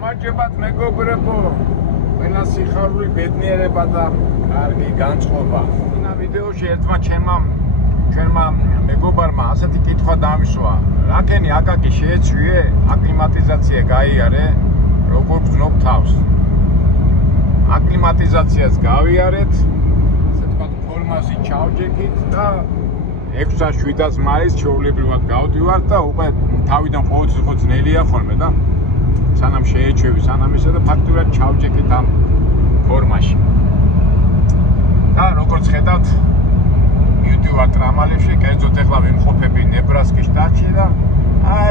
გამარჯობათ მეგობრებო, ყველა სიხარული ბედნიერება და კარგი განწყობა. ინა ვიდეოში ერთმა ჩვენმა მეგობარმა ასეთი კითხვა დაამისვა. რაკენი აკაკი შეეცვიე, აკლიმატიზაცია გაიარე, როგორ გძნობ თავს. აკლიმატიზაციას გავიარეთ, ასე თქვათ ფორმაში ჩავჯექით და 6-7 მაისს ჩვეულებრივად გავდივართ და უკვე თავიდან ყოველთვის ხო ძნელია ხოლმე და სანამ შეეჩვევი, სანამ ისე და ფაქტურად ჩავჯექით ამ ფორმაში. და როგორც ხედავთ, მივდივართ ტრამალებში, კერძოდ ეხლა ვიმყოფები ნებრასკის შტატში და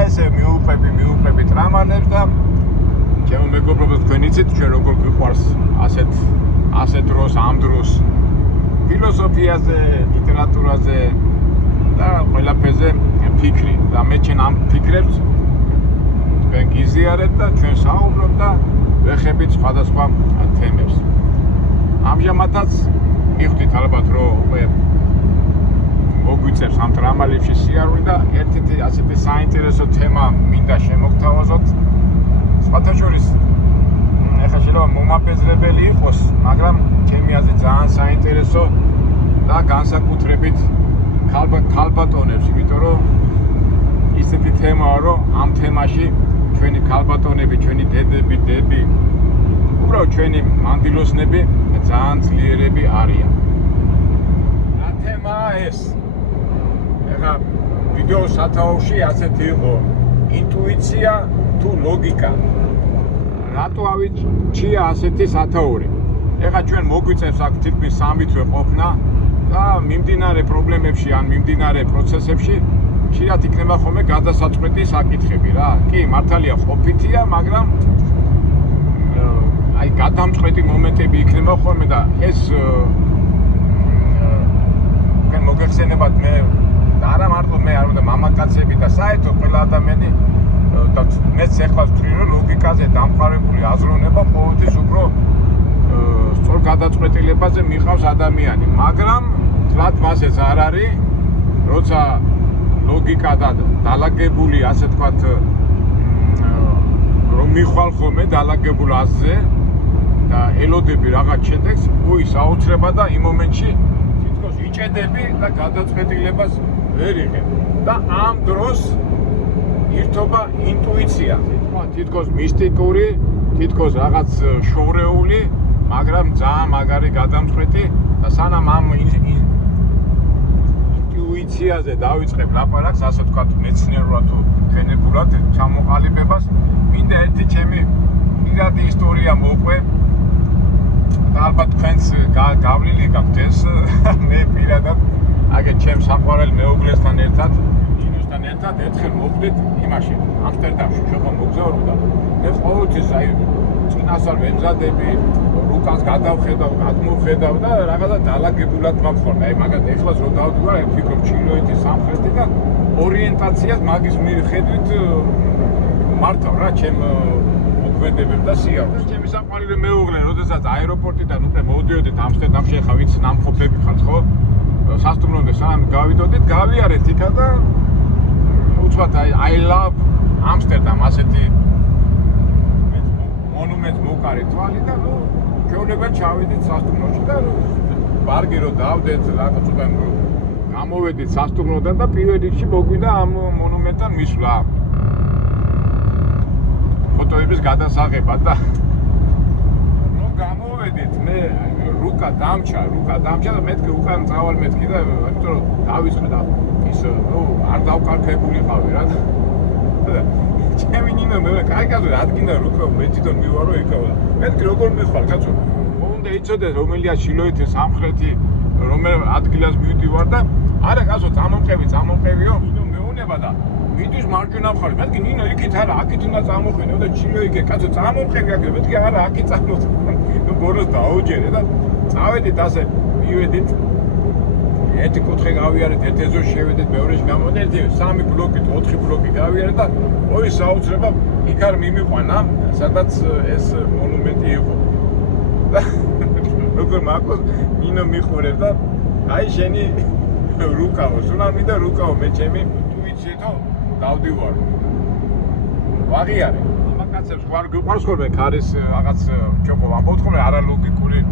ესე მივუყვები ტრამალებს და ჩემო მეგობრებო, თქვენ იცით ჩვენ როგორ გვიყვარს ასეთ დროს, ამ დროს ფილოსოფიაზე, ლიტერატურაზე და ყველაფერზე ფიქრი და მე ჩვენ ამ ფიქრებს თქვენ გიზიარებთ და ჩვენ საუბრობთ და ვეხებით სხვადასხვა თემებს. ამჟამადაც მივხვდით ალბათ რომ უკვე მოგვიწევს ამ ტრამალებში სიარული და ერთ-ერთი ასეთი საინტერესო თემა მინდა შემოგთავაზოთ. სხვათა შორის ეხლა შეიძლება მომაბეზრებელი იყოს, მაგრამ ჩემი აზრით ძალიან საინტერესო და განსაკუთრებით ქალბატონებს, იმიტომ რომ ისეთი თემაა, რომ ამ თემაში ჩვენი ქალბატონები, ჩვენი დედები, უბრალოდ ჩვენი მანდილოსნები ძალიან ძლიერები არიან. რა თემაა ეს? ეხლა ვიდეოს სათაურში ასეთი იყო ინტუიცია თუ ლოგიკა. რატო ავიჩია ასეთი სათაური? ეხლა ჩვენ მოგვიწევს აქ თითქმის 3 თვე ყოფნა და მიმდინარე პრობლემებში ან მიმდინარე პროცესებში ხშირად იქნება ხოლმე გადასაწყვეტი საკითხები რა. კი, მართალია ყოფითია, მაგრამ აი გადამწყვეტი მომენტები იქნება ხოლმე და ეს თქვენ მოგეხსენებათ მე და არა მარტო მე, არამედ მამაკაცები და საერთოდ ყველა ადამიანი და მეც ეხლა ვთვლი რომ ლოგიკაზე დამყარებული აზროვნება ყოველთვის უფრო სწორ გადაწყვეტილებაზე მიყავს ადამიანი, მაგრამ თლად მასეც არ არის, როცა ლოგიკა და დალაგებული, ასე თქვათ, რომ მიხვალ ხოლმე დალაგებულ აზრზე და ელოდები რაღაც შედეგს, საოცრება და იმ მომენტში თითქოს იჭედები და გადაწყვეტილებას ვერ იღებ. და ამ დროს ირთობა ინტუიცია, თითქოს მისტიკური, თითქოს რაღაც შორეული, მაგრამ ძალიან მაგარი გადამწყვეტი და სანამ ამ ინტუიციაზე დავიწყებ ლაპარაკს, ასე ვთქვათ, მეცნიერულად თუ გენებურად ჩამოყალიბებას, მინდა ერთი ჩემი პირადი ისტორია მოყვე და ალბათ თქვენს გავლილი გაქვთ ეს. მე პირადად აგერ ჩემს საყვარელ მეუღლესთან ერთად, ნინოსთან ერთად ერთხელ მოვხდით იმაში, ამსტერდამში, შეხო მოგზაურობ და მე ყოველთვის აი წინასწარ ვემზადები, რუკას გადავხედავ, გადმოვხედავ და რაღაცა დალაგებულად მაქვს. აი მაგათ ეხლას რო დავდივარ, აი ვფიქრობ ჩრდილოეთი, სამხრეთი და ორიენტაციას მაგის მიხედვით მართავ რა ჩემ მოქმედებებს და სიარულს. ჩემი საყვარელი მეუღლე, როდესაც აეროპორტიდან უკვე მოვდიოდით ამსტერდამში, ახლა ვიცი ნამყოფები ხართ ხო? სასტუმრომდე სანამ გავიდოდით, გავიარეთ იქა და უცბად I love Amsterdam ასეთი მონუმენტს მოვყარი თვალი და ჩვეულებრივად ჩავედით სასტუმროში და ბარგი რო დავდეთ რაღაც უკვე გამოვედით სასტუმროდან და პირველ რიგში მოგვიდა ამ მონუმენტთან მისვლა ფოტოების გადასაღებად და რო გამოვედით მე რუკა დამჭა და მეთქი უკან წავალ მეთქი და იმიტომ რომ დავიწყე და ის არ დავკარგებული ყავი რა და ჩემი ნინო მე კარგად ადგინდა რუკა მე თვითონ მივარო იქავა მეთქი როგორ მიხვალ კაცო უნდა იცოდეს რომელია ჩრდილოეთი სამხრეთი რომელ ადგილას მივდივარ და არა კაცო წამომყევიო ნინო მეუნება და მიდის მარჯვენა მხარეს მეთქი ნინო იქით არა აქეთ უნდა წამოხვიდე და ჩრდილოეთი კაცო წამომყევი აქ მეთქი არა აქით წამოხვიდე ბოროს დაუჯერე და წავედით ასე მივედით ერთი კუთხე გავიარეთ, ერთ ეზოში შევედით, მეორეში გამოდით, 3 ბლოკით, 4 ბლოკი გავიარეთ და საოცრება იქ არ მიმიყვანა, სადაც ეს მონუმენტი იყო. როგორ მაქვს ნინო მიხურებ და აი შენი რუკაო, სუნამი და რუკაო, მე ჩემი ინტუიციით დავდივარ. ვაღიარე. რაღაცებს ვარ გიყვარს ხოლმე ქარის რაღაც ჯობო ამბობთ ხოლმე არალოგიკური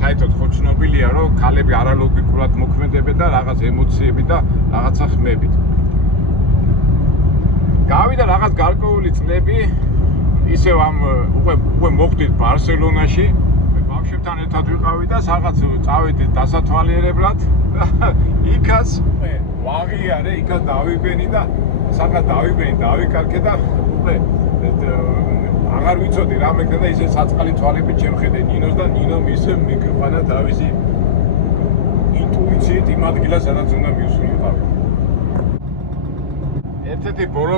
საერთოდ ხო ცნობილია რომ ქალები არალოგიკურად მოქმედებენ და რაღაც ემოციები და რაღაცა ხმებით. გავიდა რაღაც გარკვეული წლები ისევ ამ უკვე მოხვდით ბარსელონაში ბავშვებთან ერთად ვიყავი და რაღაც წავედით დასათვალიერებლად იქაც ვაღიარე იქაც დავიბენი და სადღაც დავიბენი დავიკარგე და უკვე აღარ ვიცოდი რა მეკდა და ისე საწყალი თვალებით შემხედე ნინოს და ნინომ ისე მიკროფონა თავისი ინტუიციით იმ ადგილას სადაც უნდა მივსულიყავი. ერთ-ერთი ბოლო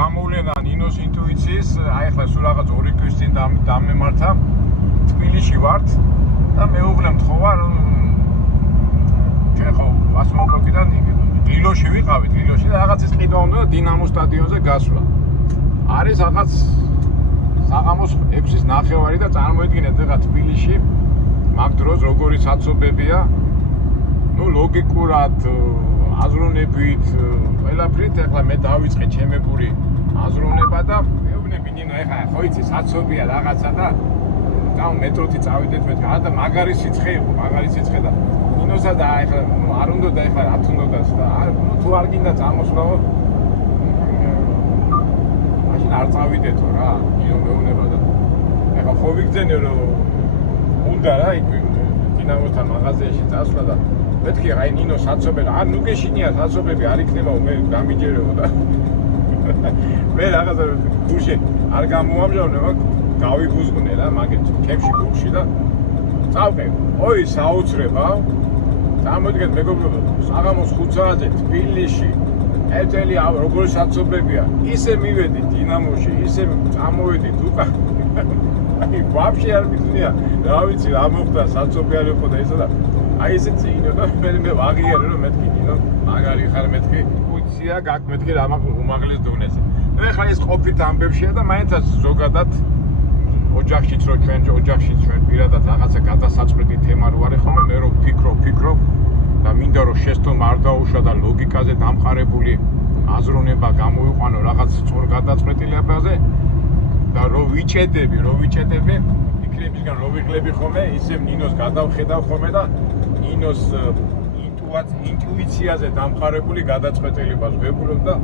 გამოვლენა ნინოს ინტუიციის აი ახლა სულ რაღაც 2 თვის წინ დამემართა თბილისში ვართ და მეუღლე მთხოვა რომ ჩვენ ხო ასმოკოკიდან დილოში ვიყავით დილოში და რაღაცის ყიდვა უნდა და დინამო სტადიონზე გასვლა. არის რაღაც საღამოს 6-ის ნახევარი და წარმოიდგინეთ ეხლა თბილისში მაგ დროს როგორი საცობებია ნუ ლოგიკურად აზროვნებით ყველაფრით ეხლა მე დავიწყე ჩემებური აზროვნება და მეუბნები ნინო ეხლა ხო იცი საცობია რაღაცა და დაუ მეტროთი წავიდეთ მეთქი და მაგარი სიცხე იყო მაგარი სიცხე და ნინოსა და ეხლა არ უნდა და ეხლა რა თუნდაც და ნუ თუ არ გინდა წამოსვლაო არ წავიდეთო რა, ნინო მეუბნება და ეხლა ხო ვიგძენე რომ უნდა რა იქ დინამოსთან მაღაზიაში წასვლა და მეთქი აი ნინო საცობები არ ნუ გეშინია საცობები არ იქნებაო მე გამიჯერებო და მე რაღაცა გუშინ არ გამოვამჟავნე გავიგუზღნე რა მაგეთ ჩემში გულში და წავყე ოი საოცრება წარმოიდგინეთ მეგობრებო საღამოს 5 საათზე თბილისში ეთელი როგორი საცობებია ისე მივედი დინამოში ისე წამოვედი თუკა აი ვაფშე არ მიცნია რა ვიცი რა მოხდა საცობი არ იყო და ესა და აი ესე წინო და მე ვაღიარე რომ მეთქი ნინო მაგარი ხარ მეთქი უცია გაკ მეთქი რა უმაღლეს დონეზე ნუ ეხლა ეს ყოფით ამბებშია და მაინცაც ზოგადად ოჯახშიც რო ჩვენ პირადად რაღაცა გადასაწყვეტი თემა რო არის ხოლმე მე რო ფიქრობ და მინდა რომ შეცდომ არ დაუშვა და ლოგიკაზე დამყარებული აზროვნება გამოვიყვანო რაღაც სწორ გადაწყვეტილებაზე და რო ვიჭედები იქნებისგან რო ვიღლები ხოლმე ისე ნინოს გადავხედავ ხოლმე და ნინოს ინტუიციაზე დამყარებული გადაწყვეტილებას ვებულობ და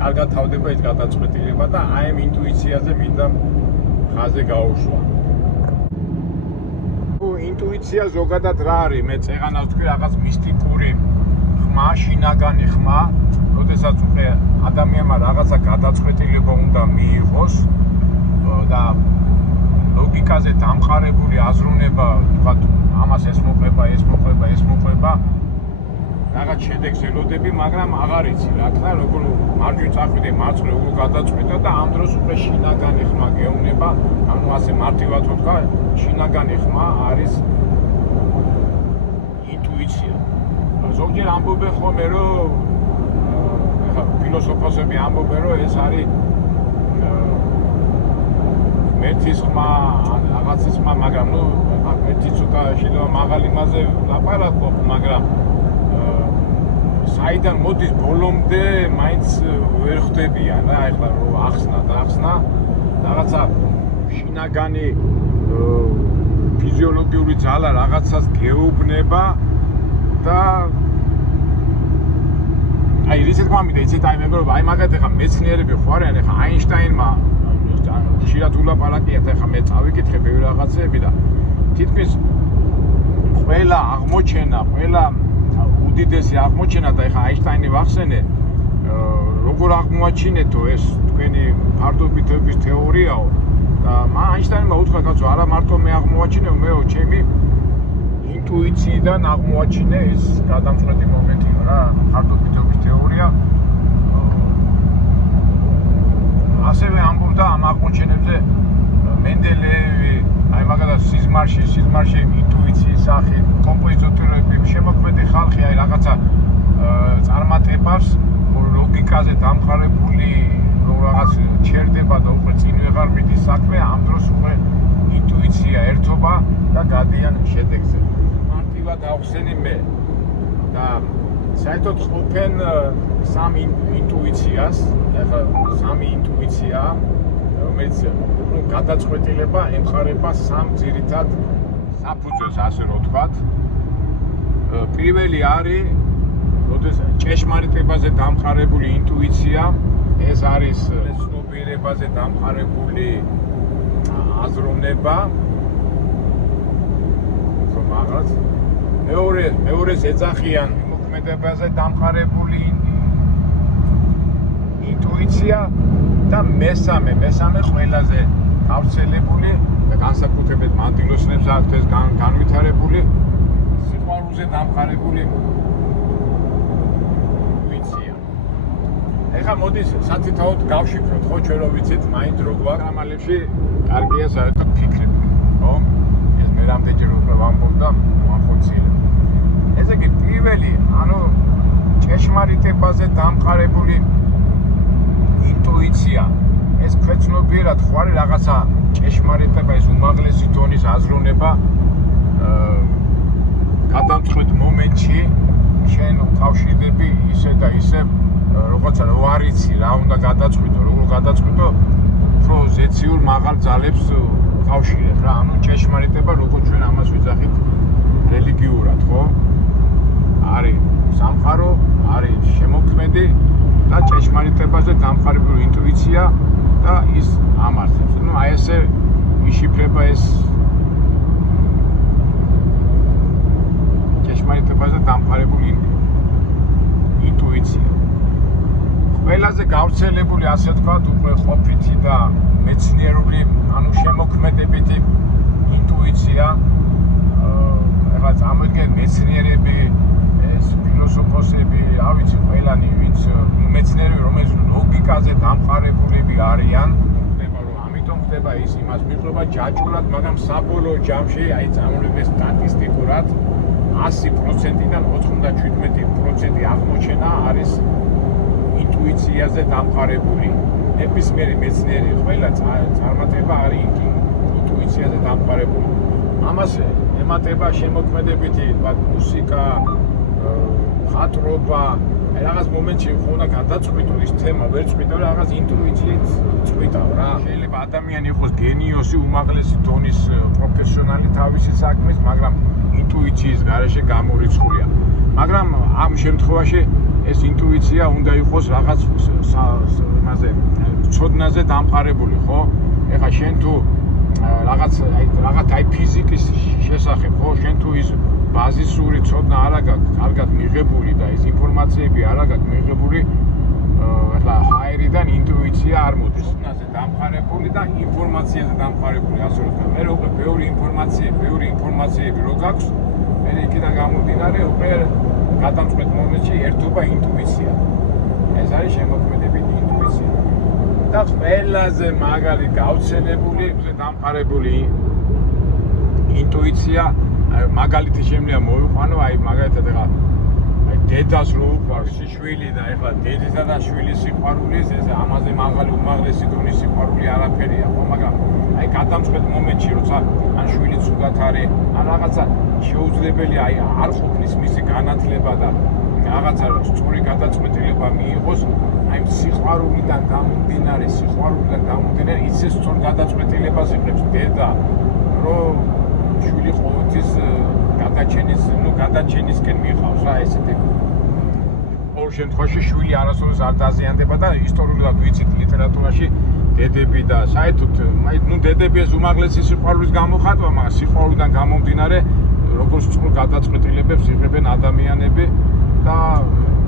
კარგად თავდება ეს გადაწყვეტილება და აი ამ ინტუიციაზე მინდა ხაზე გაუშვა. ინტუიცია ზოგადად რა არის? მე წეღანავს თქვი რაღაც მისტიკური ხმა, შინაგანი ხმა, როდესაც უკვე ადამიანმა რაღაცა გადაწყვეტილება უნდა მიიღოს და ლოგიკაზე დამყარებული აზროვნება, თქვათ, ამას ეს მოყვება, რაღაც შედეგს ელოდები, მაგრამ აღარ იცი რა თქმა როგორ მარჯვენ წახვიდე, მარცხნე როგორ გადაწყვეტა და ამ დროს უკვე შინაგანი ხმა გეუბნება, ანუ ასე მარტივად ვთქვა, შინაგანი ხმა არის ინტუიცია. ზოგჯერ ამბობენ ხოლმე რომ ფილოსოფოსები ამბობენ რომ ეს არის მერეთის ხმა, რაღაცის ხმა, მაგრამ ნუ ერთი ცოტა შეიძლება მაღალი მასზე ლაპარაკობ, მაგრამ საიდან მოდის ბოლომდე მაინც ვერ ხვდებიან რა, ეხლა რომ ახსნა რაღაცა შინაგანი ფიზიოლოგიური ძალა რაღაცას გეუბნება და აი რითი თქმა მინდა იცით აი მეგობრებო აი მაგათ ეხლა მეცნიერები ხო არიან ეხლა აინშტაინმა ხშირად ულაპარაკიათ ეხლა მე წავიკითხე ბევრი რაღაცები და თითქმის ყველა აღმოჩენა უდიდესი აღმოჩენა და ეხლა აინშტაინი ვახსენე როგორ აღმოაჩინეთო ეს თქვენი ფარდობითობის თეორიაო და აინშტაინმა უთხრა კაცო არა მარტო მე აღმოაჩინეო მეო ჩემი ინტუიციიდან აღმოაჩინე ეს გადამწყვეტი მომენტია რა ფარდობითობის თეორია ასევე ამბობდა ამ აღმოჩენებზე მენდელეევი აი მაგალითად სიზმარში ინტუიციის სახით კომპოზიტორები შემოქმედი ხალხი აი რაღაცა წარმატებას ლოგიკაზე დამყარებული რომ რაღაც ჩერდება და უკვე წინ ვეღარ მიდის საქმე ამ დროს უკვე ინტუიცია ერთობა და გადიან შედეგზე მარტივად ავხსენი მე და საერთოდ ყოფენ სამ ინტუიციას, ეხლა სამი ინტუიცია, რომელიც გადაწყვეტილება ემყარება სამ ძირითად საფუძველს, ასე რომ ვთქვათ. პირველი არის, როდესაც ჭეშმარიტებაზე დამყარებული ინტუიცია, ეს არის ცნობიერებაზე დამყარებული აზროვნება, რომ რაღაც მეორეს ეძახიან მოქმედებაზე დამყარებული ინტუიცია და მესამე ყველაზე გავრცელებული და განსაკუთრებით მანდილოსნებს აქვთ ეს განვითარებული სიყვარულზე დამყარებული ინტუიცია. ეხლა მოდის სათითაოდ გავშიფროთ, ხო, ჩვენ რო ვიცით, მაინც რო გვაქვს ამალებში კარგია საერთოდ ფიქრები, ხო? ეს მე რამდენჯერ უკვე ვამბობ და ვახორციელებ. ესე იგი პირველი, ანუ ჭეშმარიტებაზე დამყარებული ინტუიცია, ეს ქვეცნობიერად ხوارი რაღაცა ჭეშმარიტება, ეს უმაღლესი დონის აზროვნება გადამწყვეტ მომენტში შენ უკავშირდები ისე და ისე, როგორც რა არიცი, რა უნდა გადაწყვიტო, როგორ გადაწყვიტო, უფრო ზეციურ მაღალ ძალებს უკავშირებ რა, ანუ ჭეშმარიტება, როგორც ჩვენ ამას ვიძახით რელიგიურად, ხო? არის სამყარო, არის შემოქმედი და ჭეშმარიტებაზე დამყარებული ინტუიცია და ის ამართებს. ნუ აი ესე იშიფრება ეს ჭეშმარიტებაზე დამყარებული ინტუიცია. ყველაზე გავრცელებული, ასე ვთქვათ, უკვე ყოფითი და მეცნიერული, ანუ შემოქმედებითი ინტუიცია. ეხლა წამოიდგენ მეცნიერები, ეს ფილოსოფოსები, რა ვიცი, ყველანი, ვინც მეცნიერები, რომელიც ლოგიკაზე დამყარებულები არიან, ხდება რომ ამიტომ ხდება ის იმას მიიღება ჯაჭვურად, მაგრამ საბოლოო ჯამში, აი წარმოვიდგინეთ სტატისტიკურად 100%-დან 97% აღმოჩენა არის ინტუიციაზე დამყარებული. ნებისმიერი მეცნიერი ყველა წარმატება არის ინტუიციაზე დამყარებული. ამას ემატება შემოქმედებითი, თქვათ, მუსიკა, მხატვრობა, რაღაც მომენტში ხო უნდა გადაწყვიტო ის თემა, ვერ წყვიტავ, რაღაც ინტუიციით წყვიტავ რა. შეიძლება ადამიანი იყოს გენიოსი, უმაღლესი დონის პროფესიონალი თავისი საქმის, მაგრამ ინტუიციის გარეშე გამორიცხულია. მაგრამ ამ შემთხვევაში ეს ინტუიცია უნდა იყოს რაღაც იმაზე, ცოდნაზე დამყარებული, ხო? ეხლა შენ თუ რაღაც აი ფიზიკის შესახებ, ხო, შენ თუ ის ბაზისური ცოდნა არ აქვს კარგად მიღებული და ეს ინფორმაციები არ აქვს მიღებული, ეხლა ჰაერიდან ინტუიცია არ მოდის. ცოდნაზე დამყარებული და ინფორმაციაზე დამყარებული, ასე რომ მე უკვე ბევრი ინფორმაციები რო გაქვს, მე იქიდან გამომდინარე უკვე გადამწყვეტ მომენტში ერთობა ინტუიცია. ეს არის შემოქმედებითი ინტუიცია. და ყველაზე მაგარი გავრცელებული, დამყარებული ინტუიცია, მაგალითი შემიძლია მოვიყვანო, აი მაგალითად ეხლა აი დედას რო უყვარს შვილი და ეხლა დედისა და შვილის სიყვარულის ეს ამაზე მაღალი უმაღლესი დონის სიყვარული არაფერია, ხო, მაგრამ აი გადამწყვეტ მომენტში როცა ან შვილიც უგათ არის, ან რაღაცა შეუძლებელი აი არ ყოფნის მისი განათლება და რაღაცა სწორი გადაწყვეტილება მიიღოს, აი სიყვარულიდან გამომდინარე, ისე სწორ გადაწყვეტილებას იღებს დედა, რომ შვილი ყოველთვის გადაჩენისკენ მიიღავს რა ესეთი. ორ შემთხვევაში შვილი არასოდეს არ დაზიანდება და ისტორიულად ვიცით ლიტერატურაში დედები და საერთოდ ნუ დედები ეს უმაღლესი სიყვარულის გამოხატვა, მაგრამ სიყვარულიდან გამომდინარე როგორც სწორ გადაწყვეტილებებს იღებენ ადამიანები და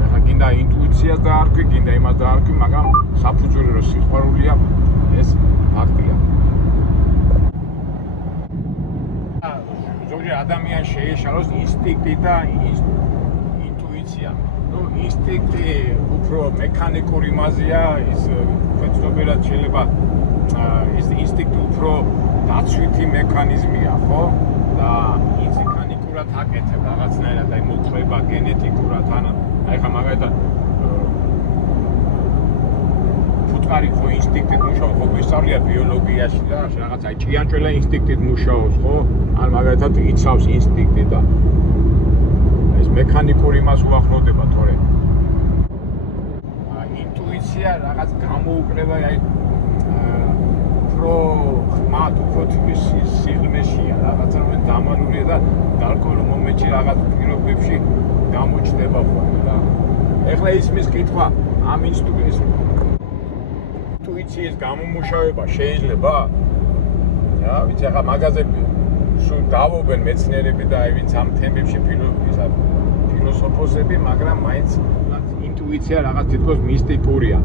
ეხლა გინდა ინტუიციას დაარქვი, გინდა იმას დაარქვი, მაგრამ საფუძველი რომ სიყვარულია, ეს ფაქტია. ზოგჯერ ადამიანს შეეშალოს ინსტინქტი და ინტუიცია. ნუ ინსტინქტი უფრო მექანიკური მასია, ის ქვეცნობიერად შეიძლება ეს ინსტინქტი უფრო დაცვითი მექანიზმია, ხო? და ის მექანიკურად აკეთებ რაღაცნაირად, აი მოხდება გენეტიკურად, აი ხა მაგალითად ფუტკარი ხო ინსტინქტით მუშაობს, ხო გვისწავლია ბიოლოგიაში და რაღაც აი ჭიანჭველა ინსტინქტით მუშაობს, ხო? ან მაგალითად იცავს ინსტინქტი და ეს მექანიკური მას უახლოვდება თორე ინტუიცია რაღაც გამოუკრება აი უფრო ხმად უფრო სიღრმეშია რაღაცა რომ დამალულია და გარკვეულ მომენტში რაღაც პირობებში გამოჩნდება ხოლმე რა. ეხლა ისმის კითხვა ამ ინტუიციის გამომუშავება შეიძლება? რა ვიცი, ახლა მაგაზები სულ დავობენ მეცნიერები და აი ვინც ამ თემებში ფილოსოფოსები, მაგრამ მაინც ინტუიცია რაღაც თითქოს მისტიკურია.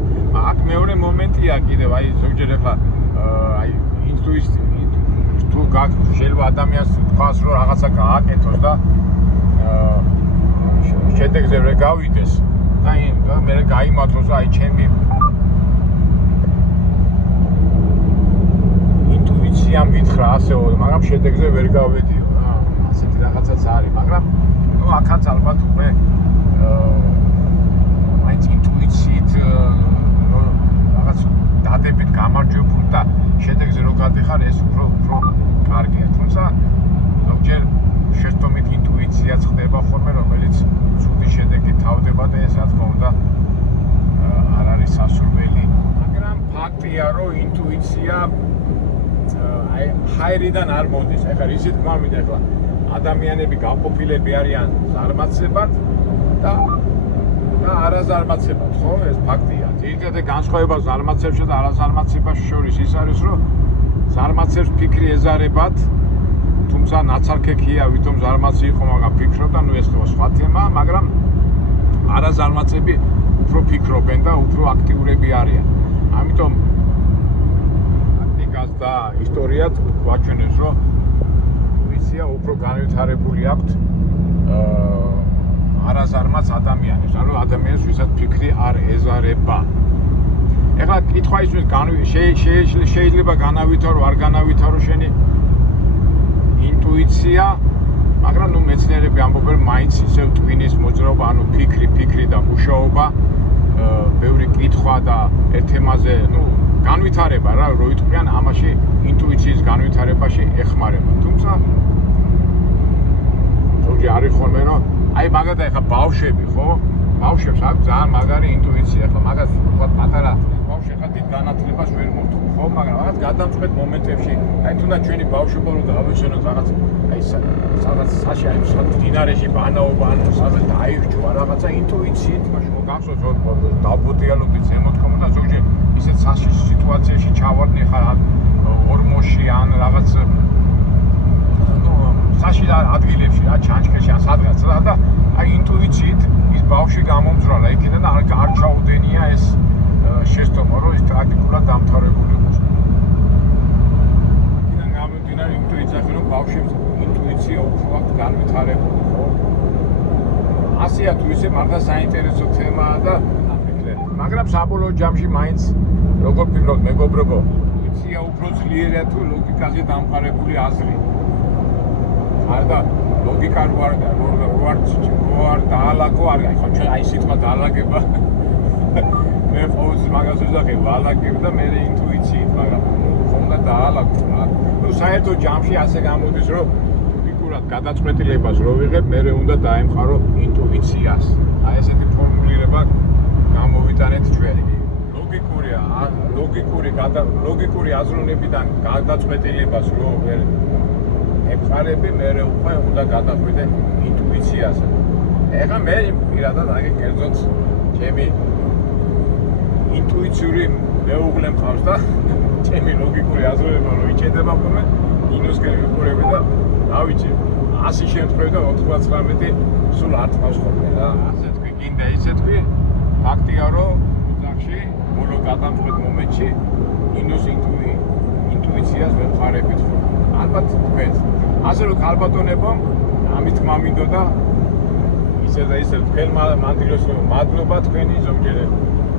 აქ მეორე მომენტია კიდევ, აი ზოგჯერ ახლა აი ინტუიცია თუ შეიძლება ადამიანს თქვას რომ რაღაცა გააკეთოს და შედეგზე ვერ გავიდეს და მე გაიმართოს აი ჩემი ინტუიცია მითხრა ასეო, მაგრამ შედეგზე ვერ გავედიო რა. ასეთი რაღაცაც არის, მაგრამ ნუ აქაც ალბათ უკვე მაინც ინტუიციით რაღაც დადებით გამარჯვებული და შედეგზე რო გადიხარ ეს უფრო კარგია. თუმცა ზოგჯერ შეცდომით ინტუიციაც ხდება ხოლმე, რომელიც ცუდი შედეგით თავდება და ეს რა თქმა უნდა არ არის სასურველი. მაგრამ ფაქტია რომ ინტუიცია აი ჰაერიდან არ მოდის. ეხლა ისეთ გვამით ეხლა ადამიანები გაყოფილები არიან ზარმაცებად და არაზარმაცებად, ხო? ეს ფაქტია. ძირითადი განსხვავება ზარმაცებსა და არაზარმაცებაში შორის ის არის, რომ ზარმაცებს ფიქრი ეზარებათ, თუმცა ნაცარქექია, ვითომ ზარმაცი იყო, მაგრამ ფიქრობდა, ნუ ეს სხვა თემაა, მაგრამ არაზარმაცები უფრო ფიქრობენ და უფრო აქტიურები არიან. ამიტომ პრაქტიკას და ისტორიაც გვაჩვენებს, რომ ინტუიცია უფრო განვითარებული აქვს არაზარმაც ადამიანებს, ანუ ადამიანს ვისაც ფიქრი არ ეზარება. ეხლა კითხვა ისმის შეიძლება განავითარო, არ განავითარო შენი ინტუიცია, მაგრამ ნუ მეცნიერები ამბობენ, მაინც ისევ ტვინის მოძრაობა, ანუ ფიქრი და მუშაობა, ბევრი კითხვა და ერთ თემაზე, ნუ განვითარება რა, რო იტყვიან, ამაში ინტუიციის განვითარებაში ეხმარება. თუმცა ზოგჯერ არის ხოლმე, რომ აი მაგათა ეხლა ბავშვები, ხო? ბავშვებს აქვს ძალიან მაგარი ინტუიცია, ახლა მაგას თქვა პატარა ბავშვი ხა დიდ განათლებას ვერ მოთხოვ, ხო? მაგრამ რაღაც გადამწყვეტ მომენტებში, აი თუნდაც ჩვენი ბავშვობა რო დავეშენოთ რაღაც აი სადაც საში აი მდინარეში ბანაობა, ანუ სადაც დაირჩვა რაღაცა ინტუიციით, მაშინ გახსოვს რომ დავბოდიალობდით ზემოთქმა და ზოგჯერ ისეთ საში სიტუაციაში ჩავარდნი ხარ ორმოში ან რაღაც საში ადგილებში რა ჩანჩქერში ან სადღაც რა და აი ინტუიციით ის ბავშვი გამომძრალა იქიდან არ ჩაუდენია ეს შეცდომა რომ ის ტრაგიკულად დამთავრებული იყოს. იქიდან გამომდინარე ინტუიცია რომ ბავშვებს ინტუიცია უფრო აქვს განვითარებული, ხო? ასეა თუ ისე მაგას საინტერესო თემაა და მაგრამ საბოლოო ჯამში მაინც როგორ ფიქრობ მეგობრებო, ინტუიცია უფრო ძლიერია თუ ლოგიკაზე დამყარებული აზრი. და ლოგიკა როარ დაალაგო არ აი ხო ჩვენ აი სიტყვა დაალაგება მე ყოველთვის მაგას ვიზახებ ვალაგებ და მე ინტუიციით მაგრამ ხონდა დაალაგო რა ნუ საერთო ჯამში ასე გამოდის რომ ფიგურად გადაწყვეტილებას რო ვიღებ მე უნდა დაემყარო ინტუიციას აი ესეთი ფორმულირება გამოვიტანეთ ჩვენ ლოგიკური აზროვნებიდან გადაწყვეტილებას რო ვერ ემყარები მე უკვე უნდა გადახვიდე ინტუიციაზე. ეხლა მე პირადად აი კერძოდ ჩემი ინტუიციური მეუღლე მყავს და ჩემი ლოგიკური აზროვნება რო იჭედება ხოლმე ინოსკენ ვიყურები და რა ვიცი 100 შემთხვევით და 99 სულ არ თავს ხოლმე რა. ასე თქვი კიდე ისე თქვი ფაქტია რომ ოთახში ბოლო გადამწყვეტ მომენტში ინტუიციას ვეყარებით ხოლმე. ალბათ თქვენ ასე რომ ქალბატონებო ამით მამინდოდა ისე და ისე თქვენ მანდილოს მადლობა თქვენი ზოგჯერ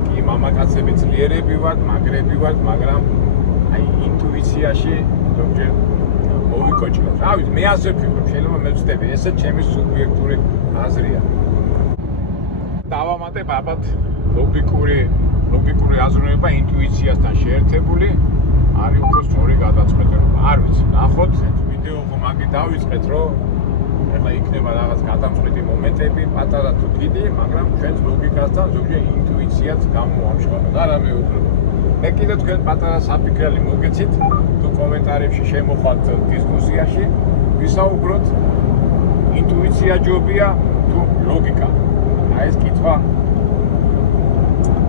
კი მამაკაცები ძლიერები ვართ, მაგრები ვართ, მაგრამ აი ინტუიციაში ზოგჯერ მოვიკოჭრობ. რა ვიცი, მე ასე ვფიქრობ, შეიძლება მე ვცდები, ესე ჩემი სუბიექტური აზრია. დავამატებ ალბათ ლოგიკური აზროვნება ინტუიციასთან შეერთებული არის უფრო სწორი გადაწყვეტილება. არ ვიცი, ნახოთ ვიდეო მაგი დავიწყეთ, რომ ეხლა იქნება რაღაც გადამწყვეტი მომენტი მომენტები პატარა თუ დიდი, მაგრამ ჩვენს ლოგიკასთან ზოგჯერ ინტუიციაც გამოამშრალებს. არა მეუბნებო. მე კიდევ თქვენ პატარა საფიქრელი მოგეცით, თუ კომენტარებში შემოხვათ დისკუსიაში, ვისაუბროთ ინტუიცია ჯობია თუ ლოგიკა. აი ეს კითხვა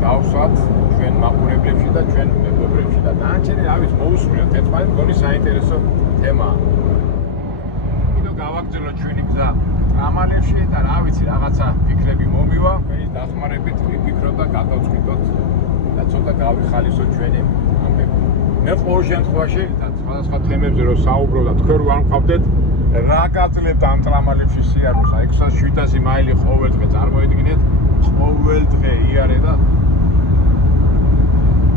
დავსვათ ჩვენ მაყურებლებში და ჩვენ მეგობრებში და დანარჩენი რა ვიცი მოусმინოთ ერთმანეთს მგონი საინტერესო თემაა. კიდევ გავაგრძელოთ ჩვენი გზა ტრამალებში და რა ვიცი რაღაცა ფიქრები მომივა, მე დახმარებით ვიფიქროთ და გადავწყვიტოთ და ცოტა გავიხალისოთ ჩვენი ამბები. მე ყოველ შემთხვევაში სხვადასხვა თემებზე რომ საუბრო და თქვენ რო არ მყავდეთ რა გაძლევთ ამ ტრამალებში სიარულს, აი 600-700 მაილი ყოველდღე წარმოედგინეთ, ყოველდღე იარე და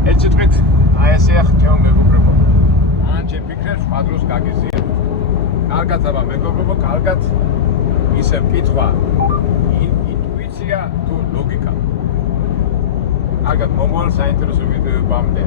ერთ სიტყვით აი ესეა ჩემო მეგობრებო. ან შეფიქრებს სხვა დროს გაგიზიაროთ. კარგად აბა მეგობრებო, კარგად ისევ კითხვა ინტუიცია თუ ლოგიკა. კარგად მომავალ საინტერესო ვიდეოებამდე